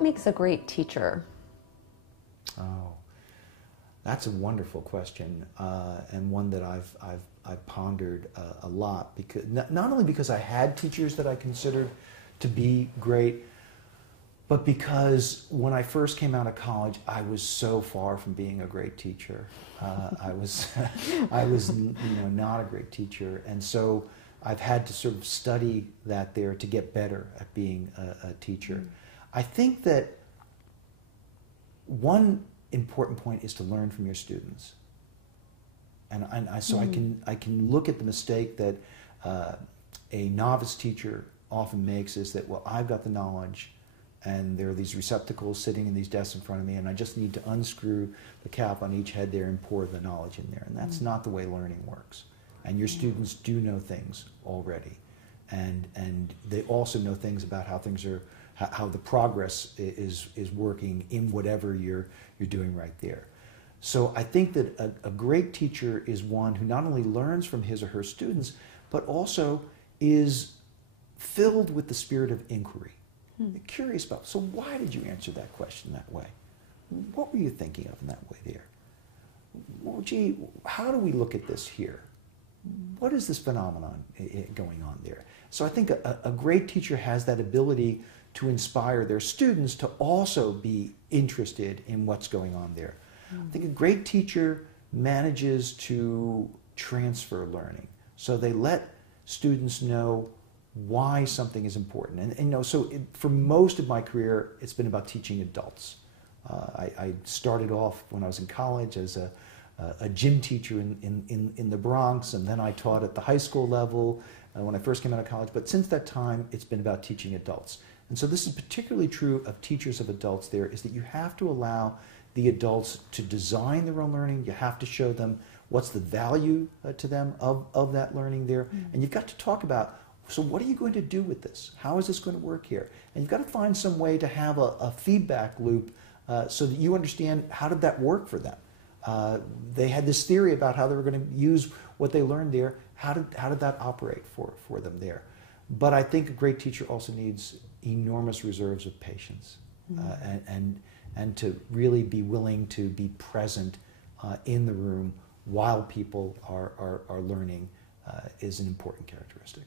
What makes a great teacher? Oh, that's a wonderful question, and one that I've pondered a lot, because not only because I had teachers that I considered to be great, but because when I first came out of college, I was so far from being a great teacher. I was not a great teacher, and so I've had to sort of study that there to get better at being a teacher. Mm. I think that one important point is to learn from your students, and so I can look at the mistake that a novice teacher often makes, is that, well, I've got the knowledge, and there are these receptacles sitting in these desks in front of me, and I just need to unscrew the cap on each head there and pour the knowledge in there. And that's not the way learning works. And your students do know things already, and they also know things about how things are, how the progress is working in whatever you're doing right there. So I think that a great teacher is one who not only learns from his or her students, but also is filled with the spirit of inquiry. Curious about, so why did you answer that question that way? What were you thinking of in that way there? Well, gee, how do we look at this here? What is this phenomenon going on there? So I think a great teacher has that ability to inspire their students to also be interested in what's going on there. I think a great teacher manages to transfer learning. So they let students know why something is important. And for most of my career, it's been about teaching adults. I started off when I was in college as a gym teacher in the Bronx, and then I taught at the high school level when I first came out of college. But since that time, it's been about teaching adults. And so this is particularly true of teachers of adults there, is that you have to allow the adults to design their own learning. You have to show them what's the value to them of that learning there. And you've got to talk about, so what are you going to do with this? How is this going to work here? And you've got to find some way to have a feedback loop so that you understand, how did that work for them? They had this theory about how they were going to use what they learned there. How did that operate for them there? But I think a great teacher also needs enormous reserves of patience, and to really be willing to be present in the room while people are learning is an important characteristic.